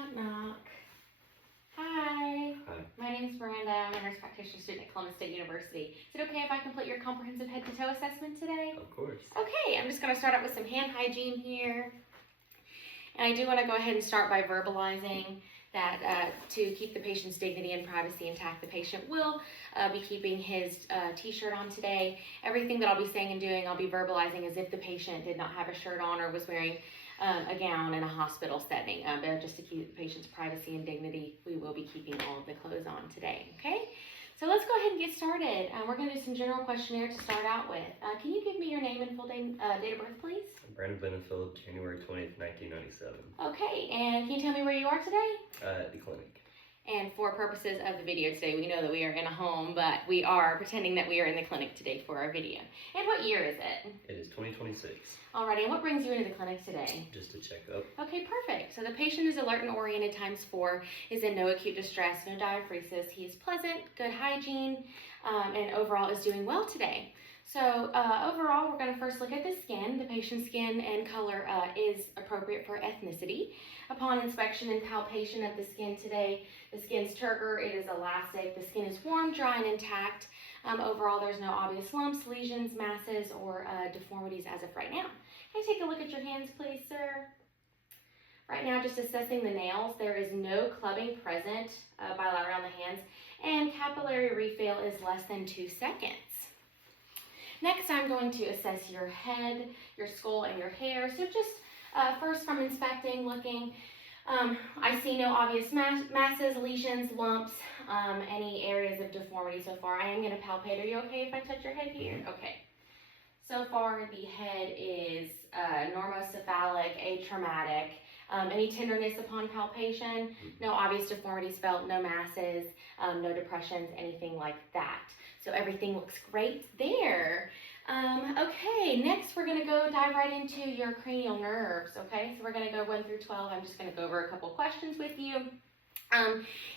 Knock, knock. Hi. Hi. My name is Miranda. I'm a nurse practitioner student at Columbus State University. Is it okay if I complete your comprehensive head-to-toe assessment today? Of course. Okay, I'm just going to start out with some hand hygiene here. And I do want to go ahead and start by verbalizing that to keep the patient's dignity and privacy intact, the patient will be keeping his t-shirt on today. Everything that I'll be saying and doing, I'll be verbalizing as if the patient did not have a shirt on or was wearing a gown in a hospital setting. But just to keep the patient's privacy and dignity, we will be keeping all of the clothes on today, okay? So let's go ahead and get started. We're going to do some general questionnaire to start out with. Can you give me your name and full date of birth, please? Brandon Benefield, January 20th, 1997. Okay, and can you tell me where you are today? At the clinic. And for purposes of the video today, we know that we are in a home, but we are pretending that we are in the clinic today for our video. And what year is it? It is 2026. Alrighty, and what brings you into the clinic today? Just to check up. Okay, perfect. So the patient is alert and oriented ×4, is in no acute distress, no diaphoresis. He is pleasant, good hygiene, and overall is doing well today. So overall, we're going to first look at the skin. The patient's skin and color is appropriate for ethnicity. Upon inspection and palpation of the skin today, the skin's turgor, it is elastic, the skin is warm, dry, and intact. Overall, there's no obvious lumps, lesions, masses, or deformities as of right now. Can I take a look at your hands, please, sir? Right now, just assessing the nails, there is no clubbing present bilateral around the hands, and capillary refill is less than 2 seconds. Next, I'm going to assess your head, your skull, and your hair. So just first from inspecting, looking, I see no obvious masses, lesions, lumps, any areas of deformity so far. I am going to palpate. Are you okay if I touch your head here? Okay. So far, the head is normocephalic, atraumatic. Any tenderness upon palpation, no obvious deformities felt, no masses, no depressions, anything like that. So everything looks great there. Okay, next we're gonna dive right into your cranial nerves, okay? So we're gonna go 1 through 12. I'm just gonna go over a couple questions with you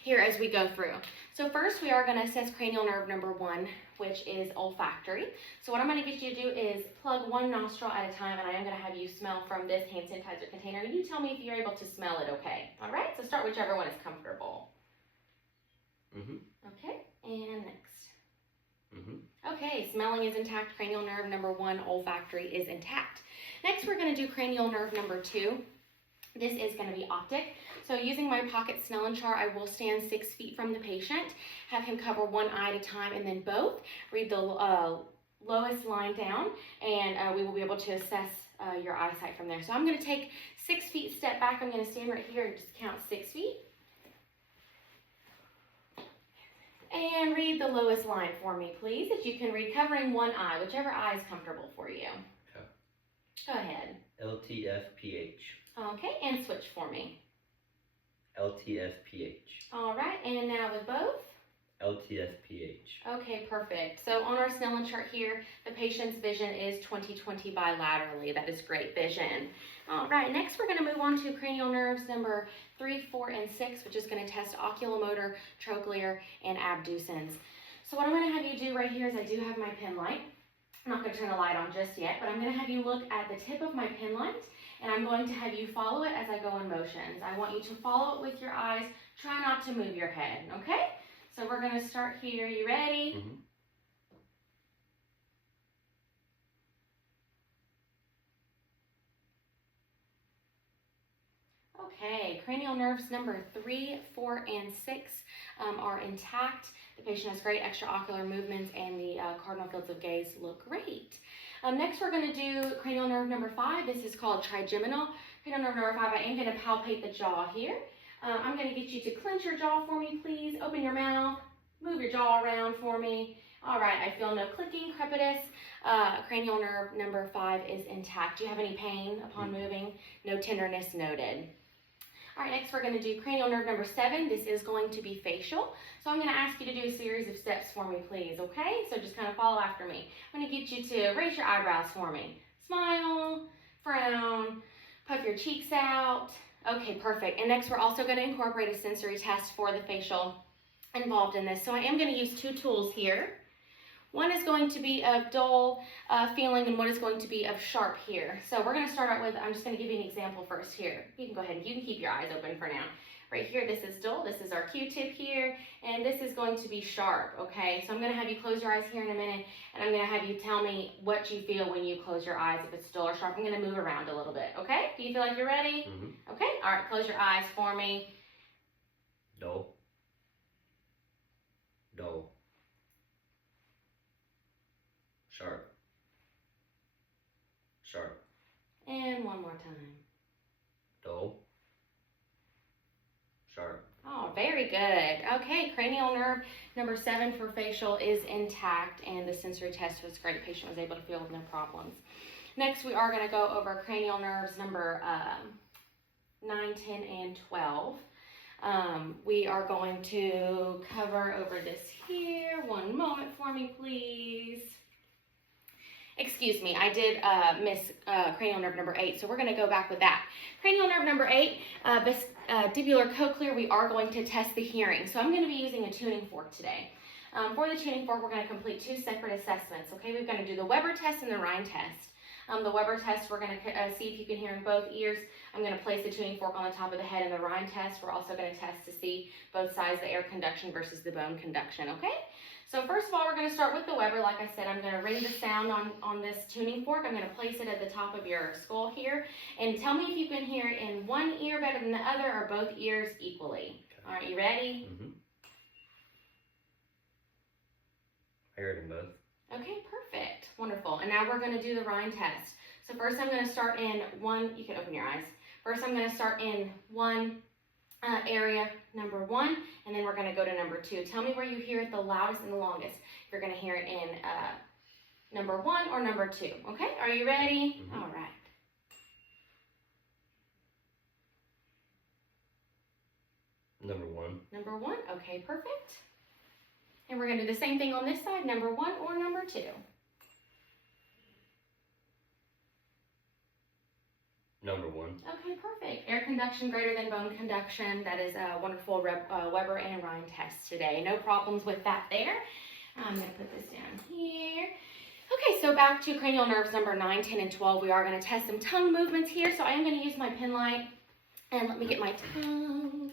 here as we go through. So first we are gonna assess cranial nerve number 1, which is olfactory. So what I'm gonna get you to do is plug one nostril at a time, and I am gonna have you smell from this hand sanitizer container, and you tell me if you're able to smell it, okay? All right, so start whichever one is comfortable. Okay, and next. Okay, smelling is intact. Cranial nerve number 1, olfactory, is intact. Next, we're going to do cranial nerve number 2. This is going to be optic. So using my pocket Snellen chart, I will stand 6 feet from the patient, have him cover one eye at a time and then both, read the lowest line down, and we will be able to assess your eyesight from there. So I'm going to take 6 feet, step back. I'm going to stand right here and just count 6 feet. And read the lowest line for me, please. If you can read, covering one eye, whichever eye is comfortable for you. Okay. Go ahead. LTFPH. Okay, and switch for me. LTFPH. All right, and now with both. LTFPH. Okay, perfect. So on our Snellen chart here, the patient's vision is 20/20 bilaterally. That is great vision. All right, next we're going to move on to cranial nerves number 3, 4, and 6, which is going to test oculomotor, trochlear, and abducens. So what I'm going to have you do right here is I do have my pen light. I'm not going to turn the light on just yet, but I'm going to have you look at the tip of my pen light, and I'm going to have you follow it as I go in motions. I want you to follow it with your eyes. Try not to move your head, okay? So we're going to start here. You ready? Okay, cranial nerves number 3, 4, and 6 are intact. The patient has great extraocular movements, and the cardinal fields of gaze look great. Next, we're going to do cranial nerve number 5. This is called trigeminal. Cranial nerve number 5, I am going to palpate the jaw here. I'm going to get you to clench your jaw for me, please. Open your mouth. Move your jaw around for me. All right, I feel no clicking, crepitus. Cranial nerve number 5 is intact. Do you have any pain upon moving? No tenderness noted. All right, next we're going to do cranial nerve number 7. This is going to be facial. So I'm going to ask you to do a series of steps for me, please, okay? So just kind of follow after me. I'm going to get you to raise your eyebrows for me. Smile, frown, puff your cheeks out. Okay, perfect. And next we're also going to incorporate a sensory test for the facial involved in this. So I am going to use 2 tools here. One is going to be of dull feeling, and one is going to be of sharp here. So we're going to start out with, I'm just going to give you an example first here. You can go ahead and you can keep your eyes open for now. Right here, this is dull, this is our Q-tip here, and this is going to be sharp, okay? So I'm going to have you close your eyes here in a minute, and I'm going to have you tell me what you feel when you close your eyes, if it's dull or sharp. I'm going to move around a little bit, okay? Do you feel like you're ready? Mm-hmm. Okay, all right, close your eyes for me. Dull. Dull. Sharp. Sharp. And one more time. Dull. Sharp. Oh, very good. Okay, cranial nerve number 7 for facial is intact, and the sensory test was great. Patient was able to feel no problems. Next, we are going to go over cranial nerves number 9, 10, and 12. We are going to cover over this here. One moment for me, please. Excuse me, I did miss cranial nerve number 8, so we're going to go back with that. Cranial nerve number 8, vestibular cochlear, we are going to test the hearing. So I'm going to be using a tuning fork today. For the tuning fork, we're going to complete 2 separate assessments. Okay, we're going to do the Weber test and the Rhine test. The Weber test, we're going to see if you can hear in both ears. I'm going to place the tuning fork on the top of the head. In the Rhine test, we're also going to test to see both sides, the air conduction versus the bone conduction, okay? So first of all, we're going to start with the Weber. Like I said, I'm going to ring the sound on this tuning fork. I'm going to place it at the top of your skull here. And tell me if you can hear it in one ear better than the other or both ears equally. Okay. All right, you ready? Mm-hmm. I heard them both. Okay, perfect. Wonderful. And now we're going to do the Rhine test. So first I'm going to start in one, you can open your eyes. First I'm going to start in one area, number 1, and then we're going to go to number 2. Tell me where you hear it the loudest and the longest. If you're going to hear it in number 1 or number 2. Okay, are you ready? Mm-hmm. All right. Number 1. Number 1, okay, perfect. And we're going to do the same thing on this side, number 1 or number 2. Number 1. Okay, perfect. Air conduction greater than bone conduction. That is a wonderful Weber and Rhine test today. No problems with that there. I'm going to put this down here. Okay, so back to cranial nerves number 9, 10, and 12. We are going to test some tongue movements here. So I am going to use my pen light. And let me get my tongue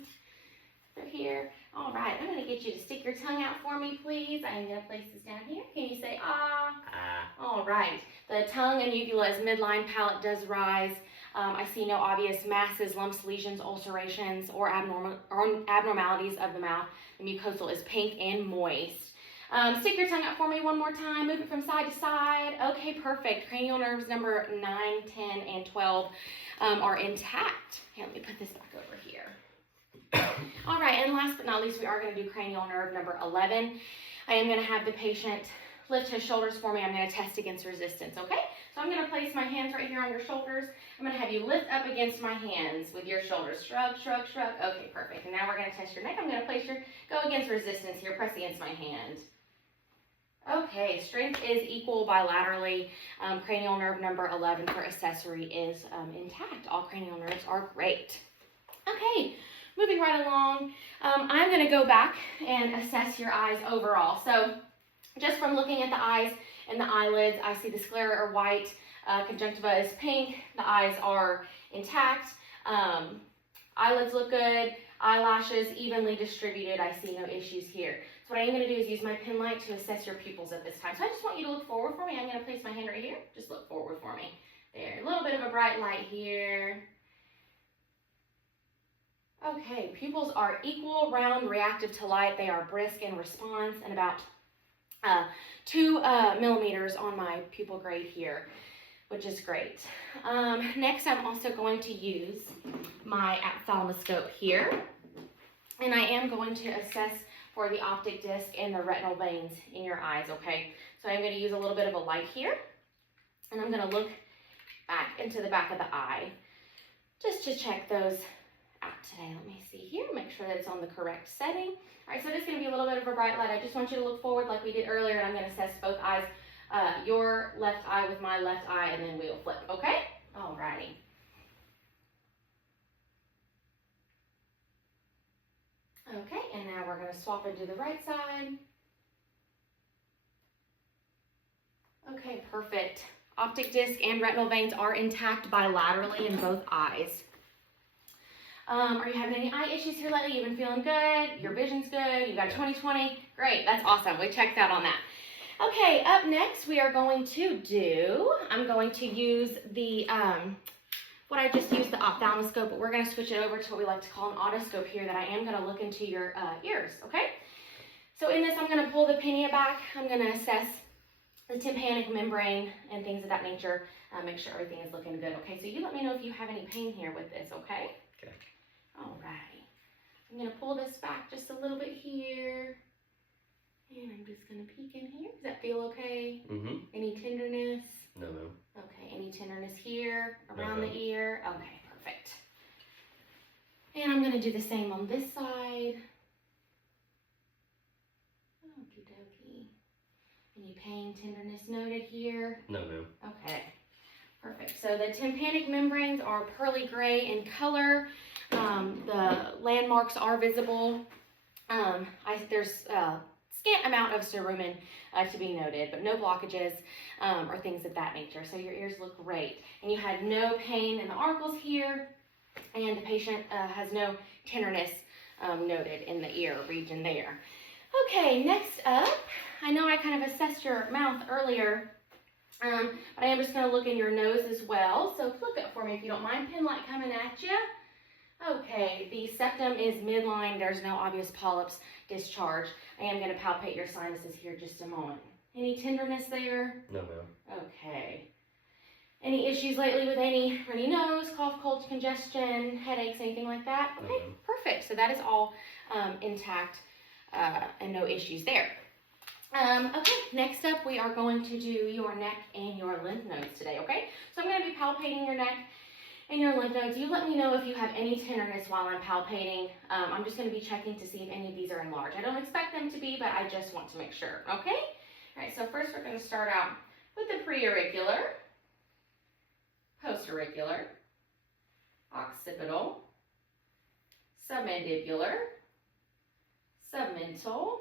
over here. All right, I'm going to get you to stick your tongue out for me, please. I'm going to place this down here. Can you say ah? Ah. All right. The tongue and uvula is midline, palate does rise. I see no obvious masses, lumps, lesions, ulcerations, or abnormalities of the mouth. The mucosal is pink and moist. Stick your tongue out for me one more time. Move it from side to side. Okay, perfect. Cranial nerves number 9, 10, and 12 are intact. Here, let me put this back over here. All right, and last but not least, we are going to do cranial nerve number 11. I am going to have the patient lift his shoulders for me. I'm going to test against resistance, okay? So I'm going to place my hands right here on your shoulders. I'm going to have you lift up against my hands with your shoulders. Shrug, shrug, shrug. Okay, perfect. And now we're going to test your neck. I'm going to go against resistance here. Press against my hand. Okay, strength is equal bilaterally. Cranial nerve number 11 for accessory is intact. All cranial nerves are great. Okay, moving right along. I'm going to go back and assess your eyes overall. So just from looking at the eyes and the eyelids, I see the sclera are white, conjunctiva is pink, the eyes are intact, eyelids look good, eyelashes evenly distributed, I see no issues here. So what I am going to do is use my pen light to assess your pupils at this time. So I just want you to look forward for me. I'm going to place my hand right here. Just look forward for me. There, a little bit of a bright light here. Okay, pupils are equal, round, reactive to light. They are brisk in response and about 2 millimeters on my pupil grade here, which is great. Next, I'm also going to use my ophthalmoscope here, and I am going to assess for the optic disc and the retinal veins in your eyes, okay? So I'm going to use a little bit of a light here, and I'm going to look back into the back of the eye just to check those out today. Let me see here, make sure that it's on the correct setting. All right, so this is going to be a little bit of a bright light. I just want you to look forward like we did earlier, and I'm going to assess both eyes, your left eye with my left eye, and then we'll flip, okay? All righty. Okay, and now we're going to swap into the right side. Okay, perfect. Optic disc and retinal veins are intact bilaterally in both eyes. Are you having any eye issues here lately? You've been feeling good? Your vision's good? You got a 20/20? Great, that's awesome. We checked out on that. Okay, up next we are going to do, I'm going to use the, what I just used, the ophthalmoscope, but we're going to switch it over to what we like to call an otoscope here, that I am going to look into your ears, okay? So in this, I'm going to pull the pinea back. I'm going to assess the tympanic membrane and things of that nature, make sure everything is looking good, okay? So you let me know if you have any pain here with this, okay? Okay. Alrighty. I'm going to pull this back just a little bit here. And I'm just going to peek in here. Does that feel okay? Mm-hmm. Any tenderness? No, ma'am. Okay, any tenderness here, No, around ma'am. the ear? Okay, perfect. And I'm going to do the same on this side. Okie dokie. Any pain, tenderness noted here? No, ma'am. Okay, perfect. So the tympanic membranes are pearly gray in color. The landmarks are visible. There's a scant amount of cerumen to be noted, but no blockages or things of that nature. So your ears look great. And you had no pain in the auricles here, and the patient has no tenderness noted in the ear region there. Okay, next up, I know I kind of assessed your mouth earlier, but I am just going to look in your nose as well. So look up for me if you don't mind. Pin light coming at you. Okay, the septum is midline. There's no obvious polyps discharge. I am going to palpate your sinuses here just a moment. Any tenderness there? No, ma'am. Okay. Any issues lately with any runny nose, cough, cold, congestion, headaches, anything like that? Okay, No, ma'am. perfect. So that is all intact and no issues there. Okay, next up we are going to do your neck and your lymph nodes today, okay? So I'm going to be palpating your neck and your lymph nodes. You let me know if you have any tenderness while I'm palpating. I'm just going to be checking to see if any of these are enlarged. I don't expect them to be, but I just want to make sure, okay? All right, so first we're going to start out with the preauricular, postauricular, occipital, submandibular, submental,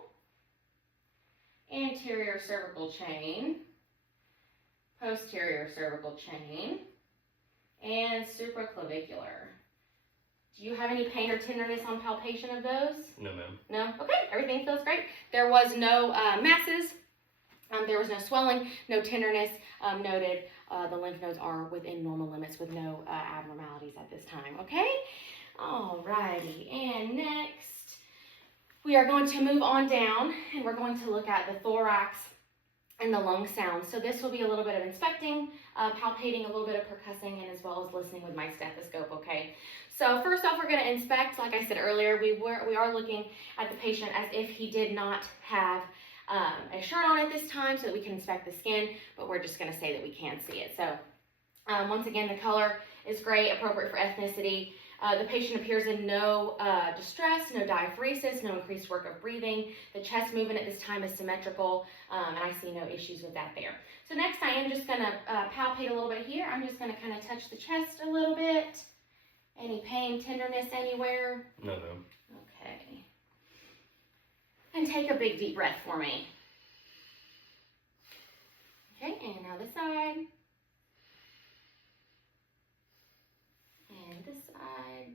anterior cervical chain, posterior cervical chain, and supraclavicular. Do you have any pain or tenderness on palpation of those? No, ma'am. No? Okay, everything feels great. There was no masses. There was no swelling, no tenderness noted. The lymph nodes are within normal limits with no abnormalities at this time, okay? Alrighty, and next we are going to move on down and we're going to look at the thorax and the lung sounds. So this will be a little bit of inspecting, palpating, a little bit of percussing, and as well as listening with my stethoscope, okay? So first off, we're going to inspect. Like I said earlier, we are looking at the patient as if he did not have a shirt on at this time so that we can inspect the skin, but we're just going to say that we can see it. So once again, the color is gray, appropriate for ethnicity. The patient appears in no distress, no diaphoresis, no increased work of breathing. The chest movement at this time is symmetrical, and I see no issues with that there. So next I am just going to palpate a little bit here. I'm just going to kind of touch the chest a little bit. Any pain, tenderness anywhere? No, ma'am. Okay. And take a big deep breath for me. Okay, and now this side. And this side.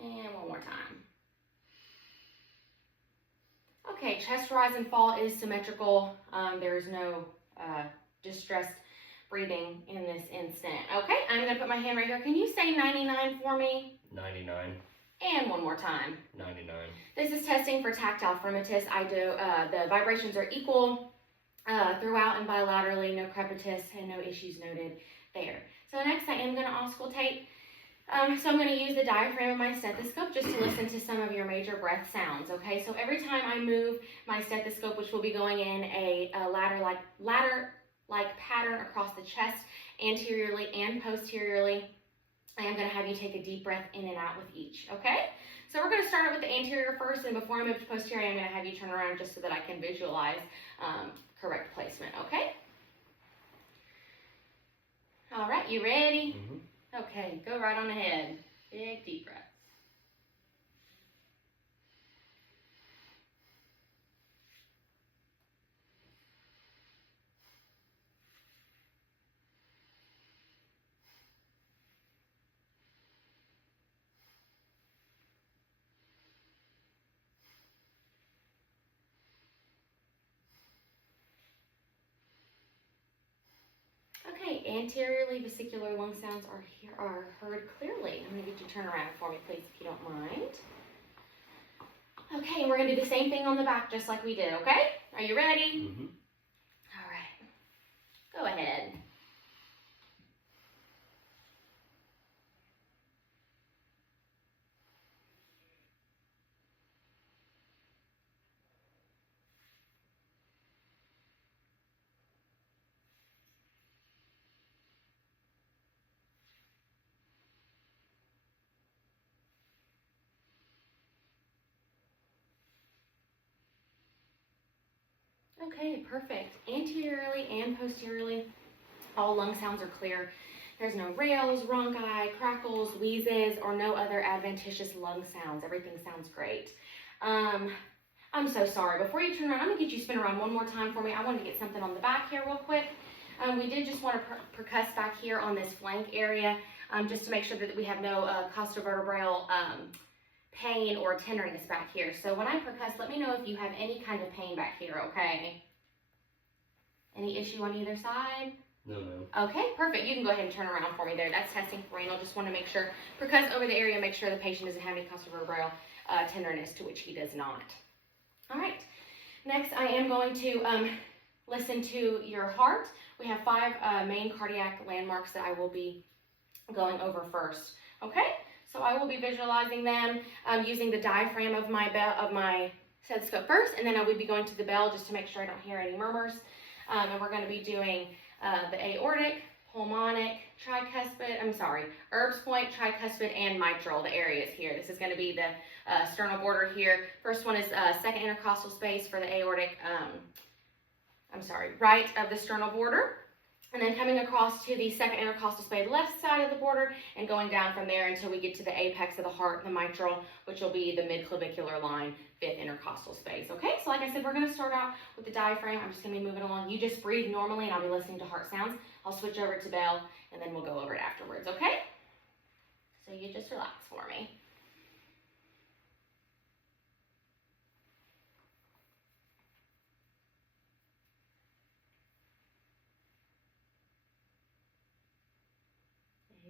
And one more time. Okay, chest rise and fall is symmetrical. There is no distressed breathing in this instant. Okay, I'm going to put my hand right here. Can you say 99 for me? 99. And one more time. 99. This is testing for tactile fremitus. The vibrations are equal throughout and bilaterally, no crepitus and no issues noted there. So next I am going to auscultate. So I'm going to use the diaphragm of my stethoscope just to listen to some of your major breath sounds, okay? So every time I move my stethoscope, which will be going in a ladder-like pattern across the chest, anteriorly and posteriorly, I am going to have you take a deep breath in and out with each, okay? So we're going to start out with the anterior first, and before I move to posterior, I'm going to have you turn around just so that I can visualize correct placement, okay? All right, you ready? Mm-hmm. Okay, go right on ahead. Big deep breath. Okay, anteriorly vesicular lung sounds are heard clearly. I'm going to get you to turn around for me, please, if you don't mind. Okay, and we're going to do the same thing on the back just like we did, okay? Are you ready? Mm-hmm. All right. Go ahead. Okay, perfect. Anteriorly and posteriorly, all lung sounds are clear. There's no rales, rhonchi, crackles, wheezes, or no other adventitious lung sounds. Everything sounds great. I'm so sorry. Before you turn around, I'm going to get you to spin around one more time for me. I wanted to get something on the back here real quick. We did just want to percuss back here on this flank area just to make sure that we have no costovertebral pain or tenderness back here. So when I percuss, let me know if you have any kind of pain back here, okay? Any issue on either side? No, no. Okay, perfect. You can go ahead and turn around for me there. That's testing for renal. Just want to make sure, percuss over the area, make sure the patient doesn't have any costovertebral tenderness, to which he does not. All right. Next, I am going to listen to your heart. We have 5 main cardiac landmarks that I will be going over first. Okay? So I will be visualizing them using the diaphragm of my stethoscope first, and then I will be going to the bell just to make sure I don't hear any murmurs. And we're going to be doing the aortic, pulmonic, Erb's point, tricuspid, and mitral, the areas here. This is going to be the sternal border here. First one is second intercostal space for the aortic, right of the sternal border. And then coming across to the second intercostal space, left side of the border, and going down from there until we get to the apex of the heart, the mitral, which will be the midclavicular line, 5th intercostal space. Okay, so like I said, we're going to start out with the diaphragm. I'm just going to be moving along. You just breathe normally, and I'll be listening to heart sounds. I'll switch over to bell, and then we'll go over it afterwards, okay? So you just relax for me.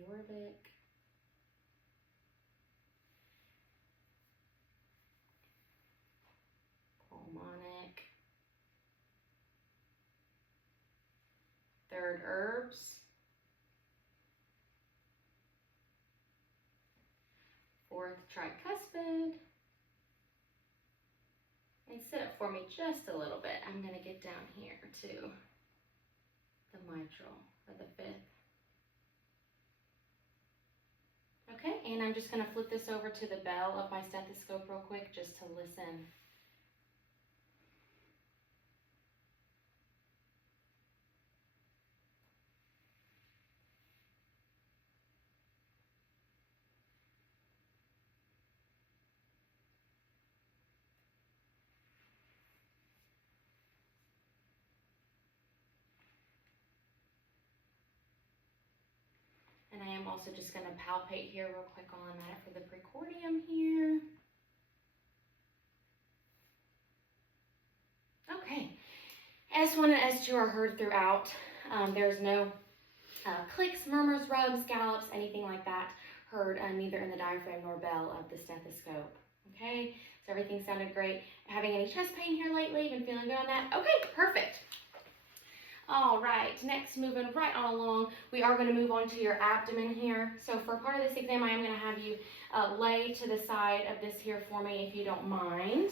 Aortic. Pulmonic. 3rd Erbs. 4th tricuspid. And sit up for me just a little bit. I'm going to get down here to the mitral, or the 5th. Okay, and I'm just going to flip this over to the bell of my stethoscope real quick just to listen. And I am also just going to palpate here real quick on that for the precordium here. Okay, S1 and S2 are heard throughout. There's no clicks, murmurs, rubs, gallops, anything like that heard neither in the diaphragm nor bell of the stethoscope. Okay, so everything sounded great. Having any chest pain here lately? Been feeling good on that? Okay, perfect. All right, next, moving right on along, we are going to move on to your abdomen here. So for part of this exam, I am going to have you lay to the side of this here for me, if you don't mind.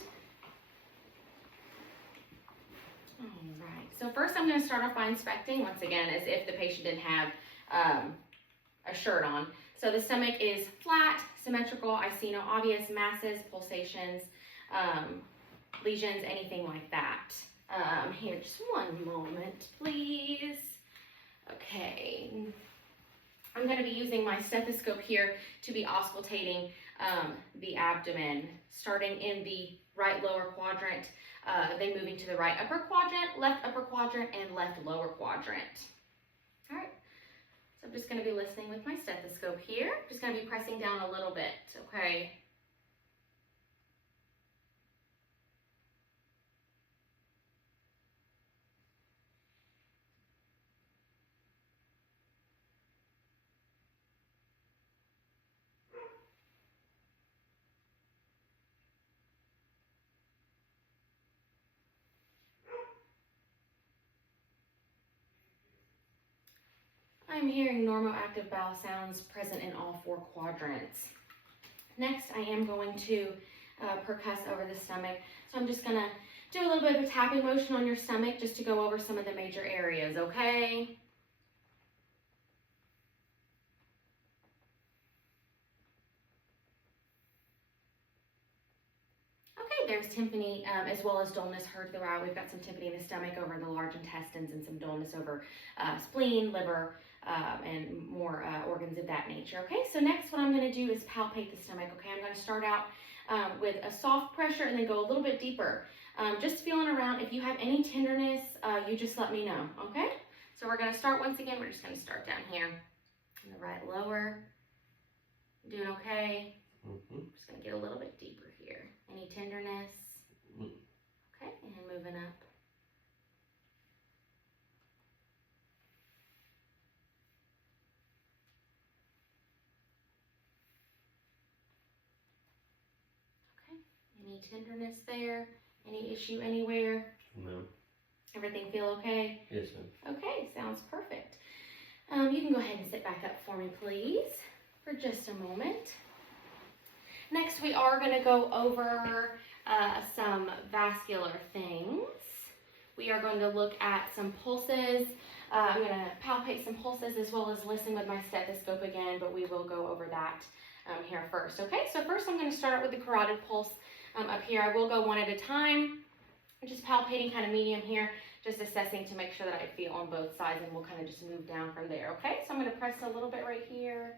All right, so first I'm going to start off by inspecting, once again, as if the patient didn't have a shirt on. So the stomach is flat, symmetrical. I see no obvious masses, pulsations, lesions, anything like that. Here, just one moment, please. Okay. I'm going to be using my stethoscope here to be auscultating the abdomen, starting in the right lower quadrant, then moving to the right upper quadrant, left upper quadrant, and left lower quadrant. All right. So I'm just going to be listening with my stethoscope here. Just going to be pressing down a little bit, okay? I'm hearing normal active bowel sounds present in all 4 quadrants. Next, I am going to percuss over the stomach. So I'm just gonna do a little bit of a tapping motion on your stomach just to go over some of the major areas, okay? Okay, there's tympany as well as dullness heard throughout. We've got some tympany in the stomach over the large intestines and some dullness over spleen, liver, and more organs of that nature. Okay, so next what I'm going to do is palpate the stomach. Okay, I'm going to start out with a soft pressure and then go a little bit deeper. Just feeling around. If you have any tenderness, you just let me know. Okay, so we're going to start once again. We're just going to start down here in the right lower. Doing okay. Just going to get a little bit deeper here. Any tenderness? Okay, and moving up. Okay, any tenderness there? Any issue anywhere? No. Everything feel okay? Yes, ma'am. Okay, sounds perfect. You can go ahead and sit back up for me, please, for just a moment. Next, we are going to go over some vascular things. We are going to look at some pulses. I'm going to palpate some pulses as well as listen with my stethoscope again, but we will go over that here first. Okay, so first I'm going to start with the carotid pulse up here. I will go one at a time. I'm just palpating kind of medium here, just assessing to make sure that I feel on both sides, and we'll kind of just move down from there. Okay, so I'm going to press a little bit right here.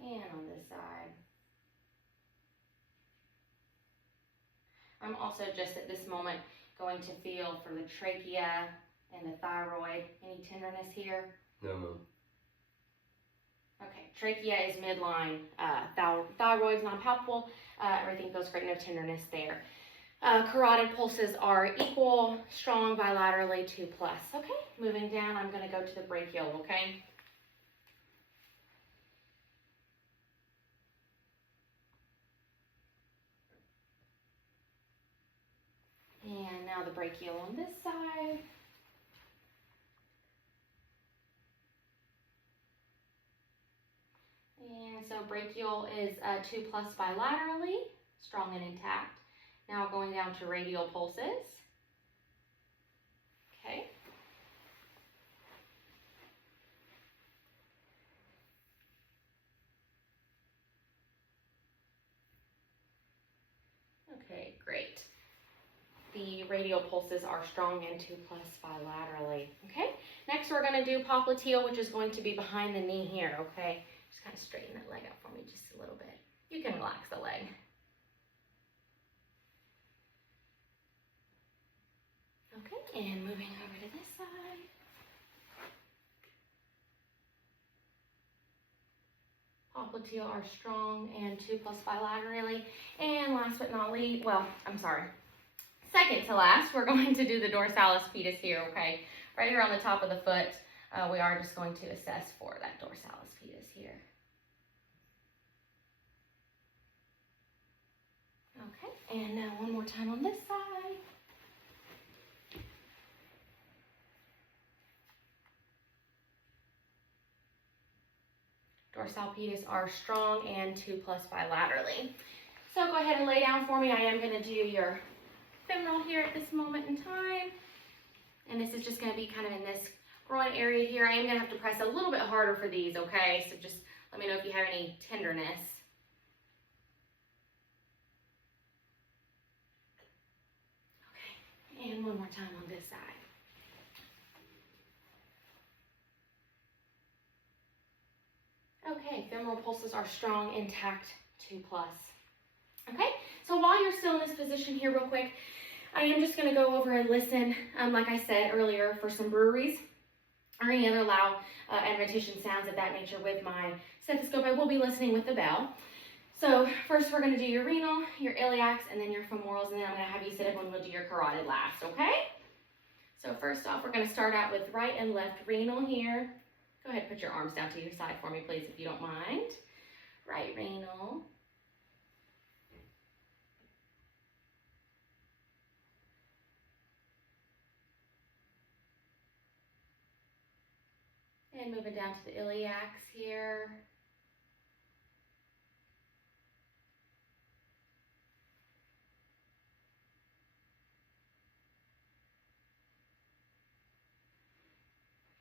And on this side. I'm also just at this moment going to feel for the trachea and the thyroid. Any tenderness here? No, ma'am. Okay, trachea is midline. Thyroid's non-palpable. Everything feels great, no tenderness there. Carotid pulses are equal, strong bilaterally, 2+. Okay, moving down, I'm going to go to the brachial, okay? And now the brachial on this side. And so brachial is 2+ bilaterally, strong and intact. Now going down to radial pulses. Okay. Okay, great. The radial pulses are strong and 2+ bilaterally. Okay, next we're going to do popliteal, which is going to be behind the knee here. Okay, just kind of straighten that leg out for me just a little bit. You can relax the leg. Okay, and moving over to this side. Popliteal are strong and 2+ bilaterally. And last but not least, second to last, we're going to do the dorsalis pedis here, okay? Right here on the top of the foot, we are just going to assess for that dorsalis pedis here. Okay, and now one more time on this side. Dorsal pedis are strong and 2+ bilaterally. So go ahead and lay down for me. I am going to do your femoral here at this moment in time. And this is just going to be kind of in this groin area here. I am going to have to press a little bit harder for these, okay? So just let me know if you have any tenderness. Okay, and one more time on this side. Okay, femoral pulses are strong, intact, 2+. Okay, so while you're still in this position here real quick, I am just going to go over and listen, like I said earlier, for some breweries or any other loud adventition sounds of that nature with my stethoscope. I will be listening with the bell. So first we're going to do your renal, your iliacs, and then your femorals, and then I'm going to have you sit up and we'll do your carotid last, okay? So first off, we're going to start out with right and left renal here. Go ahead and put your arms down to your side for me, please, if you don't mind. Right renal. And moving down to the iliacs here.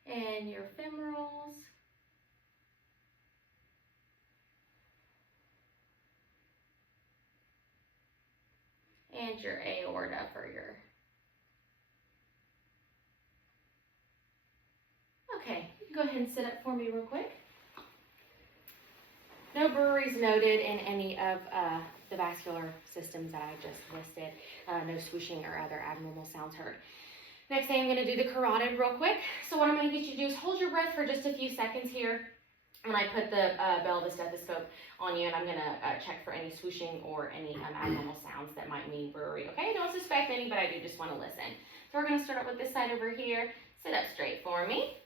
And your femorals. And your aorta for your. Okay, you can go ahead and sit up for me real quick. No breweries noted in any of the vascular systems that I just listed. No swooshing or other abnormal sounds heard. Next thing, I'm going to do the carotid real quick. So what I'm going to get you to do is hold your breath for just a few seconds here when I put the bell of the stethoscope on you, and I'm going to check for any swooshing or any abnormal sounds that might mean brewery. Okay, don't suspect any, but I do just want to listen. So we're going to start out with this side over here. Sit up straight for me.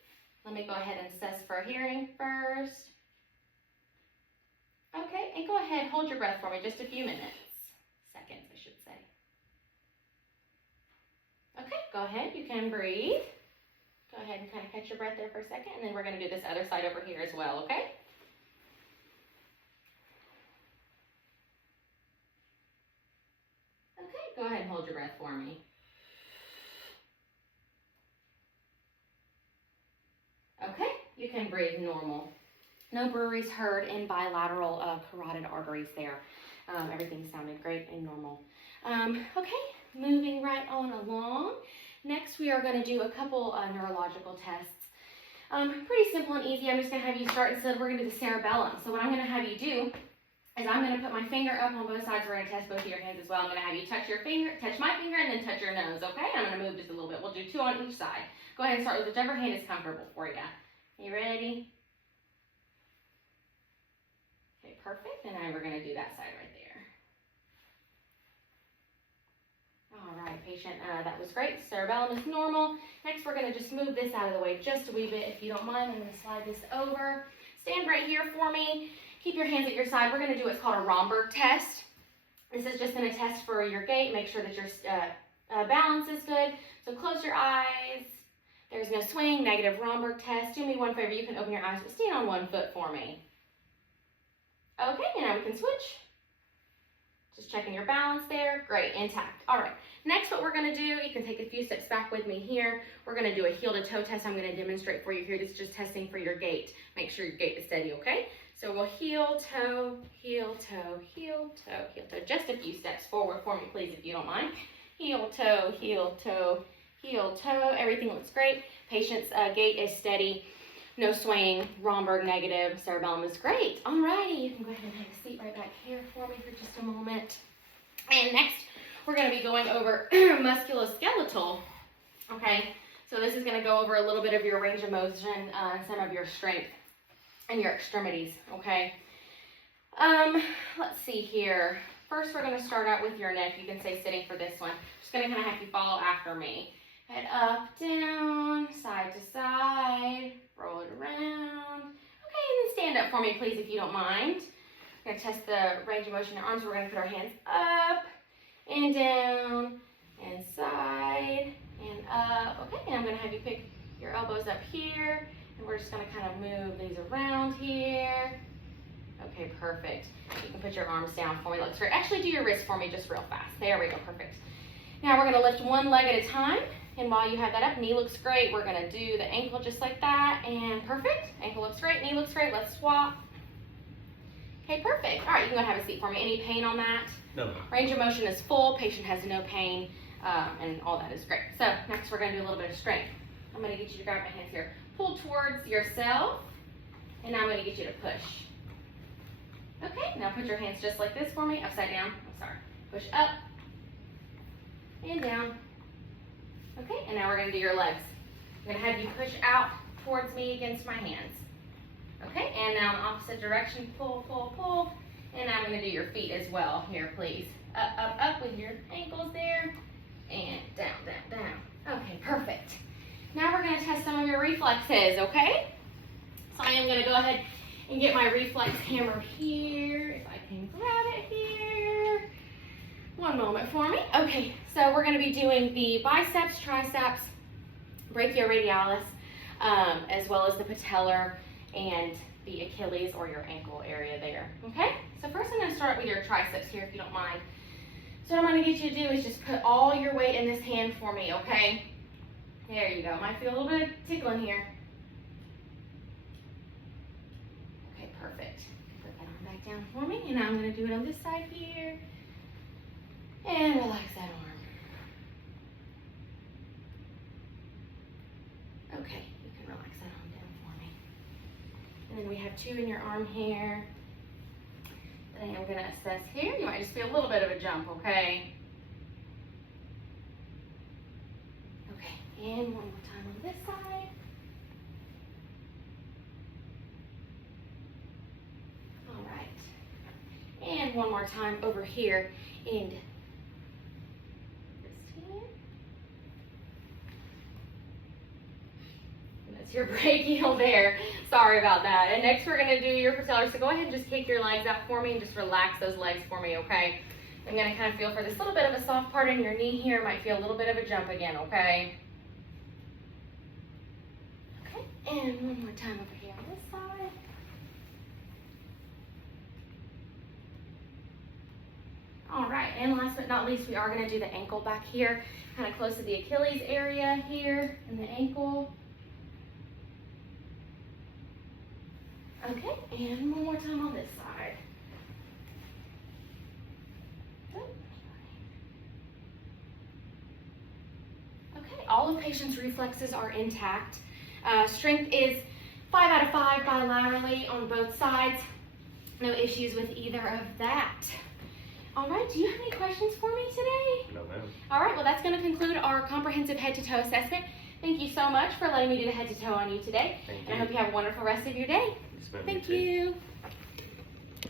Let me go ahead and assess for hearing first. Okay, and go ahead, hold your breath for me just a few minutes. Seconds, I should say. Okay, go ahead, you can breathe. Go ahead and kind of catch your breath there for a second, and then we're going to do this other side over here as well, okay? Okay, go ahead and hold your breath for me. Okay, you can breathe normal. No breweries heard in bilateral carotid arteries there. Everything sounded great and normal. Okay, moving right on along. Next, we are going to do a couple neurological tests. Pretty simple and easy. I'm just going to have you start and we're going to do the cerebellum. So what I'm going to have you do is I'm going to put my finger up on both sides. We're going to test both of your hands as well. I'm going to have you touch my finger, and then touch your nose, okay? I'm going to move just a little bit. We'll do 2 on each side. Go ahead and start with whichever hand is comfortable for you. You ready? Okay, perfect. And now we're going to do that side right there. All right, patient, that was great. Cerebellum is normal. Next, we're going to just move this out of the way just a wee bit, if you don't mind. I'm going to slide this over. Stand right here for me. Keep your hands at your side. We're going to do what's called a Romberg test. This is just going to test for your gait. Make sure that your balance is good. So close your eyes. There's no swing. Negative Romberg test. Do me one favor. You can open your eyes, but stand on one foot for me. Okay, and now we can switch. Just checking your balance there. Great, intact. All right, next what we're going to do, you can take a few steps back with me here. We're going to do a heel-to-toe test. I'm going to demonstrate for you here. This is just testing for your gait. Make sure your gait is steady, okay? So we'll heel-toe, heel-toe, heel-toe, heel-toe. Just a few steps forward for me, please, if you don't mind. Heel-toe, heel-toe, heel-toe. Everything looks great. Patient's gait is steady. No swaying. Romberg negative. Cerebellum is great. Alrighty, you can go ahead and take a seat right back here for me for just a moment. And next, we're going to be going over musculoskeletal. Okay, so this is going to go over a little bit of your range of motion and some of your strength and your extremities. Okay. Let's see here. First, we're going to start out with your neck. You can stay sitting for this one. Just going to kind of have you follow after me. Head up, down, side to side, roll it around. Okay, and then stand up for me, please, if you don't mind. We're going to test the range of motion in your arms. We're going to put our hands up and down and side and up. Okay, and I'm going to have you pick your elbows up here, and we're just going to kind of move these around here. Okay, perfect. You can put your arms down for me. Looks great. Actually, do your wrists for me just real fast. There we go, perfect. Now we're going to lift one leg at a time. And while you have that up, knee looks great. We're going to do the ankle just like that. And perfect. Ankle looks great. Knee looks great. Let's swap. Okay, perfect. All right, you can go have a seat for me. Any pain on that? No. Range of motion is full. Patient has no pain. And all that is great. So next we're going to do a little bit of strength. I'm going to get you to grab my hands here. Pull towards yourself. And now I'm going to get you to push. Okay, now put your hands just like this for me. Upside down. I'm sorry. Push up. And down. Okay, and now we're going to do your legs. I'm going to have you push out towards me against my hands. Okay, and now in the opposite direction, pull, pull, pull. And now I'm going to do your feet as well. Here, please. Up, up, up with your ankles there. And down, down, down. Okay, perfect. Now we're going to test some of your reflexes, okay? So I am going to go ahead and get my reflex hammer here. If I can grab it here. One moment for me. Okay, so we're going to be doing the biceps, triceps, brachioradialis, as well as the patellar and the Achilles or your ankle area there, okay? So first I'm gonna start with your triceps here, if you don't mind. So what I'm gonna get you to do is just put all your weight in this hand for me, okay? There you go. Might feel a little bit of tickling here. Okay, perfect. Put that arm back down for me, and now I'm gonna do it on this side here. And relax that arm. Okay, you can relax that arm down for me. And then we have 2 in your arm here. And I'm gonna assess here. You might just feel a little bit of a jump, okay? Okay, and one more time on this side. All right. And one more time over here in this hand. That's your brachial there. Sorry about that. And next we're gonna do your patellar. So go ahead and just kick your legs out for me and just relax those legs for me, okay? I'm gonna kind of feel for this little bit of a soft part in your knee here. Might feel a little bit of a jump again, okay? Okay, and one more time over here on this side. All right, and last but not least, we are gonna do the ankle back here, kind of close to the Achilles area here and the ankle. Okay, and one more time on this side. Okay, all of patient's reflexes are intact. Strength is 5 out of 5 bilaterally on both sides. No issues with either of that. All right, do you have any questions for me today? No, ma'am. All right, well, that's going to conclude our comprehensive head-to-toe assessment. Thank you so much for letting me do the head-to-toe on you today. Thank you. And I hope you have a wonderful rest of your day. Yes, ma'am, Thank too. you.